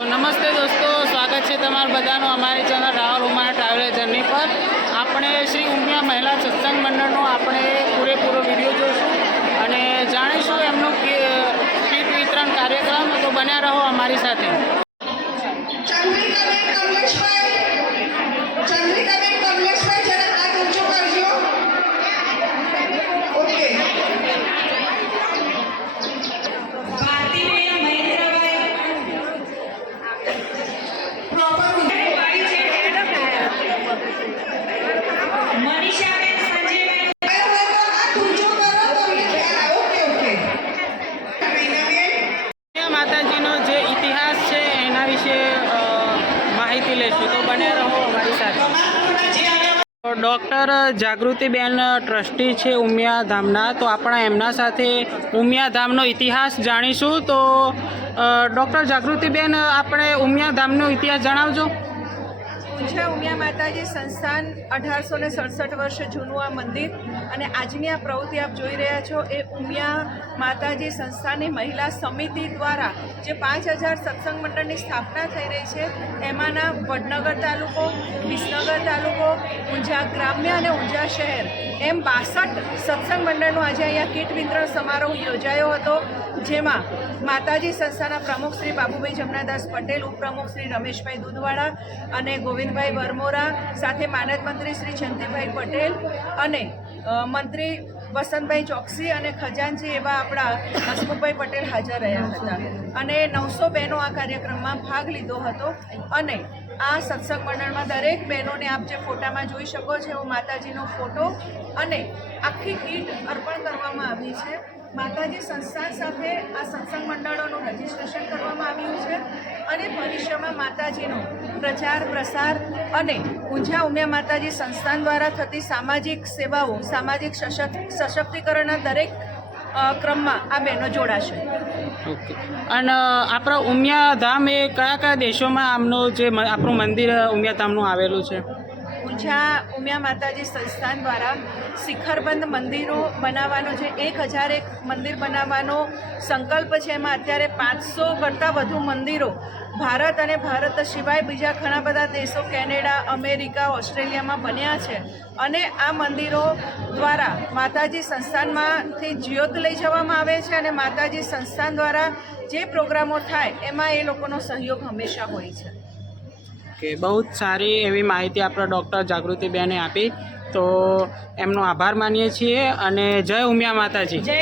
તો નમસ્તે દોસ્તો, સ્વાગત છે તમારા બધાનું અમારી ચેનલ રાહુલ ઉમાના ટ્રાવેલ જર્ની પર। આપણે શ્રી ઉમિયા મહિલા સત્સંગ મંડળનો આપણે પૂરેપૂરો વિડીયો જોઈશું અને જાણીશું એમનું કીટ વિતરણ કાર્યક્રમ। તો બન્યા રહો અમારી સાથે। માતાજીનો જે ઇતિહાસ છે એના વિશે માહિતી લઈશું, તો બન્યા રહો અમારી સાથે। ડૉક્ટર જાગૃતિબેન ટ્રસ્ટી છે ઉમિયા ધામના, તો આપણા એમના સાથે ઉમિયા ધામનો ઇતિહાસ જાણીશું। તો ડૉક્ટર જાગૃતિબેન, આપણે ઉમિયા ધામનો ઇતિહાસ જણાવજો। ઊંઝા ઉમિયા માતાજી સંસ્થાન 1867 વર્ષ જૂનું આ મંદિર અને આજની આ પ્રવૃત્તિ આપ જોઈ રહ્યા છો એ ઉમિયા માતાજી સંસ્થાની મહિલા સમિતિ દ્વારા જે 5000 સત્સંગ મંડળની સ્થાપના થઈ રહી છે એમાંના વડનગર તાલુકો, વિસનગર તાલુકો, ઊંઝા ગ્રામ્ય અને ઊંઝા શહેર એમ 62 સત્સંગ મંડળનો આજે અહીંયા કીટ વિતરણ સમારોહ યોજાયો હતો, જેમાં માતાજી સંસ્થાના પ્રમુખ શ્રી બાબુભાઈ જમનાદાસ પટેલ, ઉપપ્રમુખ શ્રી રમેશભાઈ દૂધવાડા અને ગોવિંદભાઈ વરમોરા, સાથે માનદ મંત્રી શ્રી જયંતિભાઈ પટેલ અને મંત્રી વસંતભાઈ ચોકસી અને ખજાનચી એવા આપણા હસમુખભાઈ પટેલ હાજર રહ્યા હતા અને 900 બહેનો આ કાર્યક્રમમાં ભાગ લીધો હતો। અને આ સત્સંગ મંડળમાં દરેક બહેનોને આપ જે ફોટામાં જોઈ શકો છો એવો માતાજીનો ફોટો અને આખી કીટ અર્પણ કરવામાં આવી છે। માતાજી સંસ્થાન સાથે આ સત્સંગ મંડળોનું રજીસ્ટ્રેશન કરવામાં આવ્યું છે અને ભવિષ્યમાં માતાજીનો પ્રચાર પ્રસાર અને ઊંઝા ઉમિયા માતાજી સંસ્થાન દ્વારા થતી સામાજિક સેવાઓ, સામાજિક સશક્તિકરણના દરેક ક્રમમાં આ બહેનો જોડાશે। ઓકે, અને આપણા ઉમિયા ધામ એ કયા કયા દેશોમાં આમનું જે આપણું મંદિર ઉમિયા ધામનું આવેલું છે? ઊંઝા ઉમિયા માતાજી સંસ્થાન દ્વારા શિખરબંધ મંદિરો બનાવવાનો જે 1001 મંદિર બનાવવાનો સંકલ્પ છે, એમાં અત્યારે 500 કરતાં વધુ મંદિરો ભારત અને ભારત સિવાય બીજા ઘણા બધા દેશો કેનેડા, અમેરિકા, ઓસ્ટ્રેલિયામાં બન્યા છે અને આ મંદિરો દ્વારા માતાજી સંસ્થાનમાંથી જ્યોત લઈ જવામાં આવે છે અને માતાજી સંસ્થાન દ્વારા જે પ્રોગ્રામો થાય એમાં એ લોકોનો સહયોગ હંમેશા હોય છે। કે બહુ જ સારી એવી માહિતી આપણા ડૉક્ટર જાગૃતિબેને આપી, તો એમનો આભાર માનીએ છીએ અને જય ઉમિયા માતાજી। જય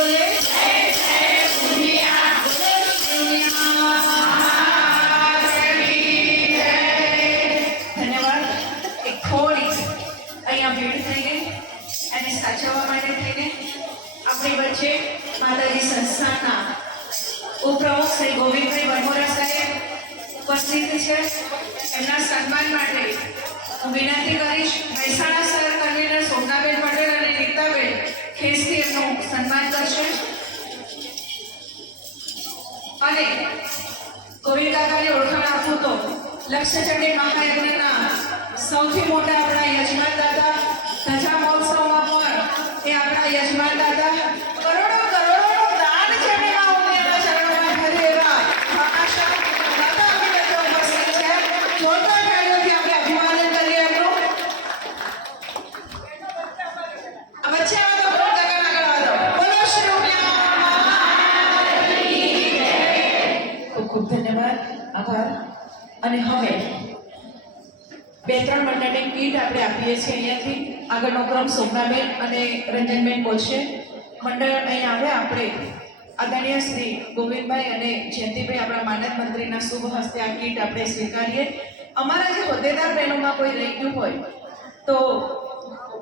બોલે ધન્યવાદ. એક થોડી અહીંયા ભીડ થઈ ગઈ અને સાચવવા માટે થઈને આપણી વચ્ચે માતાજી સંસ્થાના ઉપપ્રમુખ શ્રી ગોવિંદભાઈ બરમોરા સાહેબ ઉપસ્થિત છે. એમના સન્માન માટે હું વિનંતી કરીશ મહેસાણા સર કન્વીનર સોમનાબેન પટેલ અને નીતાબેન ખેસથી એમનું સન્માન કરશે. અને ગોવિંદ કાકાની ઓળખાણ આપું તો લક્ષચંડી મહાયજ્ઞના સૌથી મોટા આપણા યજમાન દાદા ધજા મહોત્સવમાં પણ એ આપણા યજમાન દાદા કરોડો કરોડોનું દાન છે એમાં ઉમેરવા શરણમાં ભરેલા ભાષા દાદા આપણી વચ્ચે ઉપસ્થિત છે. જોરદાર તાળીઓથી આપણે અભિવાદન કરીએ એમનું. આ વચ્ચે આવો તો ગોવિંદ કાકાને આગળ આવો. બોલો શ્રી ઉમિયા. ખૂબ ખૂબ ધન્યવાદ, આભાર. અને હવે 2-3 મંડળની કીટ આપણે આપીએ છીએ અહીંયાથી. આગળનો ક્રમ સોમનાબેન અને રંજનબેન બોલશે. મંડળ અહીંયા આવે આપણે આદરણીય શ્રી ગોવિંદભાઈ અને જયંતિભાઈ આપણા માનદ મંત્રીના શુભ હસ્તે આ કીટ આપણે સ્વીકારીએ. અમારા જે હોદ્દેદાર બહેનોમાં કોઈ રહી ગયું હોય તો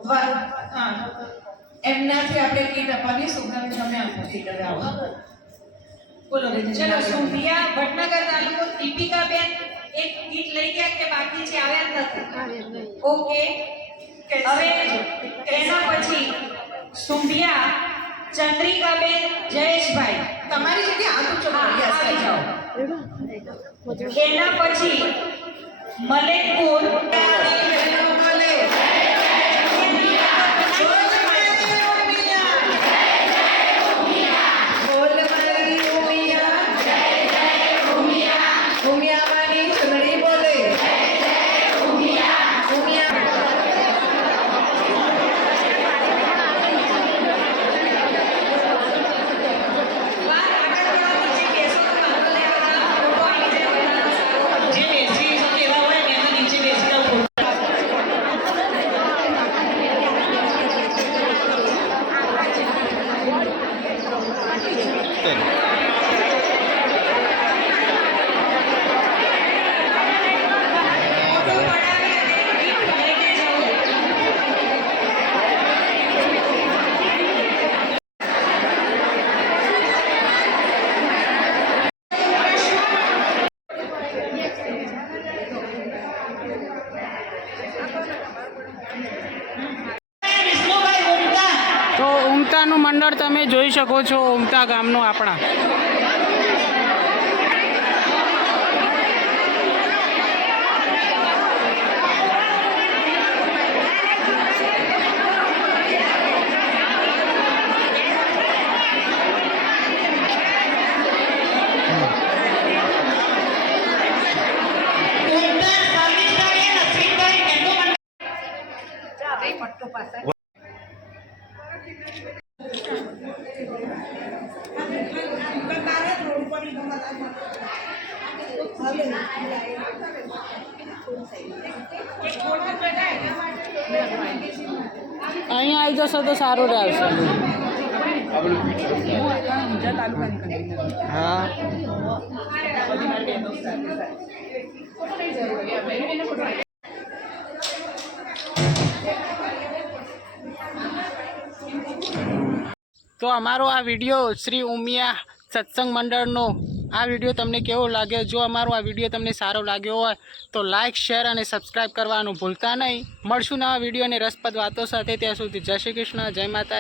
હા એમનાથી આપણે કીટ આપવાની. સોમનાબેન તમે આપો કીટ હવે આવો. બોલો ચલો સુંધિયા ભટનગર તાલુકો દીપિકાબેન એક ગીત લઈ ગયા કે બાકી છે આવ્યા નથી? ઓકે. હવે એના પછી સુંધિયા ચંદ્રિકાબેન જયેશભાઈ તમારી જગ્યાએ હાથ ઊંચો કરી આવી જાઓ. એના પછી મલેકપુર તો ઉમતાનું મંડળ તમે જોઈ શકો છો, ઉમતા ગામનું આપણા. અહીંયા આવી જશો તો સારું રહેશે. હા તો અમારો આ વિડીયો શ્રી ઉમિયા સત્સંગ મંડળનો આ વિડીયો તમને કેવો લાગ્યો? જો અમારો આ વિડીયો તમને સારો લાગ્યો હોય તો લાઇક, શેર અને સબસ્ક્રાઈબ કરવાનું ભૂલતા નહીં. મળશું નવા વિડીયો અને રસપ્રદ વાતો સાથે. ત્યાં સુધી જય શ્રી કૃષ્ણ, જય માતા.